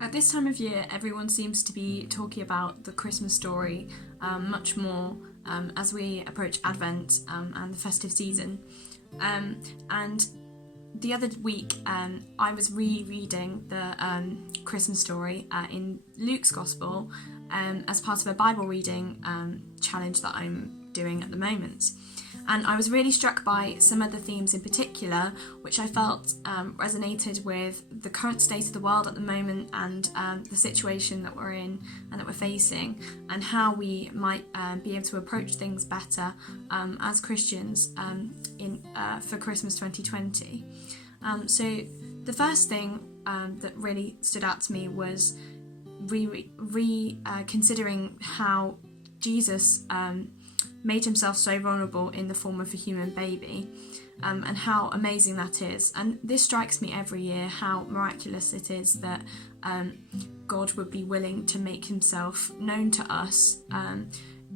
At this time of year, everyone seems to be talking about the Christmas story much more as we approach Advent and the festive season. And the other week, I was rereading the Christmas story in Luke's Gospel as part of a Bible reading challenge that I'm doing at the moment. And I was really struck by some of the themes in particular, which I felt resonated with the current state of the world at the moment and the situation that we're in and that we're facing, and how we might be able to approach things better as Christians for Christmas 2020. So the first thing that really stood out to me was considering how Jesus made himself so vulnerable in the form of a human baby, and how amazing that is. And this strikes me every year, how miraculous it is that God would be willing to make himself known to us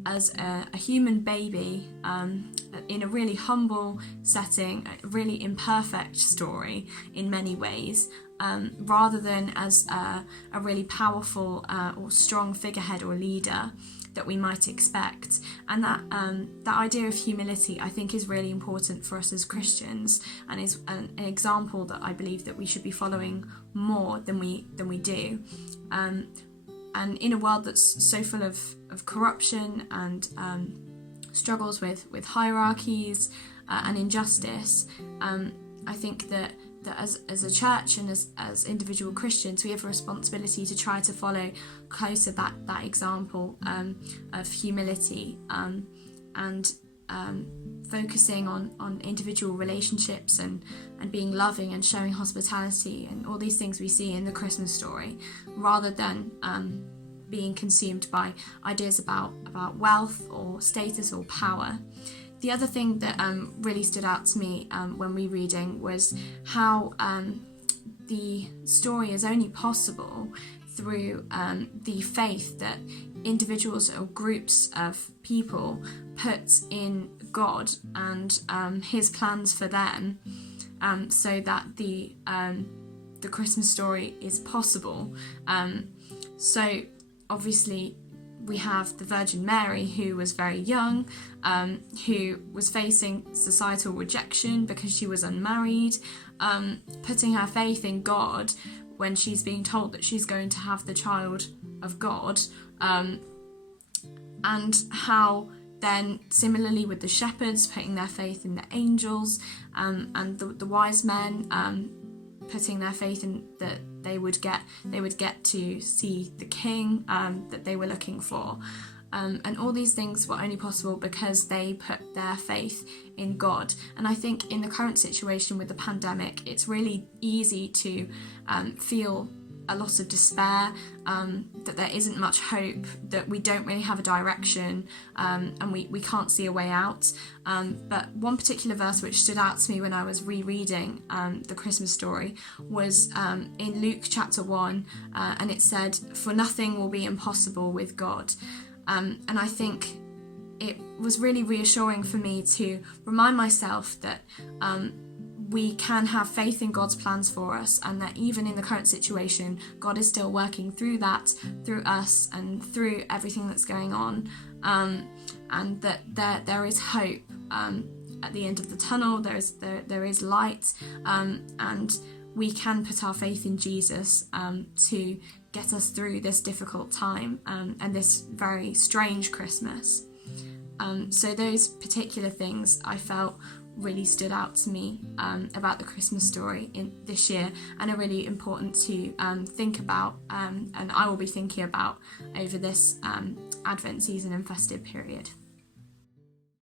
as a human baby in a really humble setting, a really imperfect story in many ways, rather than as a really powerful or strong figurehead or leader that we might expect. And that idea of humility, I think, is really important for us as Christians, and is an example that I believe that we should be following more than we do. And in a world that's so full of corruption and struggles with hierarchies and injustice, I think that as a church and as individual Christians, we have a responsibility to try to follow closer that example of humility and focusing on individual relationships and being loving and showing hospitality and all these things we see in the Christmas story, rather than being consumed by ideas about wealth or status or power. The other thing that really stood out to me when rereading was how the story is only possible through the faith that individuals or groups of people put in God and his plans for them, so that the Christmas story is possible. So obviously we have the Virgin Mary, who was very young, who was facing societal rejection because she was unmarried, putting her faith in God when she's being told that she's going to have the child of God, and how then similarly with the shepherds putting their faith in the angels, and the wise men putting their faith in that they would get to see the king that they were looking for, and all these things were only possible because they put their faith in God. And I think in the current situation with the pandemic, it's really easy to feel a lot of despair, that there isn't much hope, that we don't really have a direction, and we can't see a way out. But one particular verse which stood out to me when I was rereading the Christmas story was in Luke chapter 1, and it said, "For nothing will be impossible with God." And I think it was really reassuring for me to remind myself that we can have faith in God's plans for us, and that even in the current situation, God is still working through that, through us, and through everything that's going on, and that there is hope at the end of the tunnel. There is light, and we can put our faith in Jesus to get us through this difficult time and this very strange Christmas. So those particular things I felt really stood out to me about the Christmas story in this year, and are really important to think about, and I will be thinking about over this Advent season and festive period.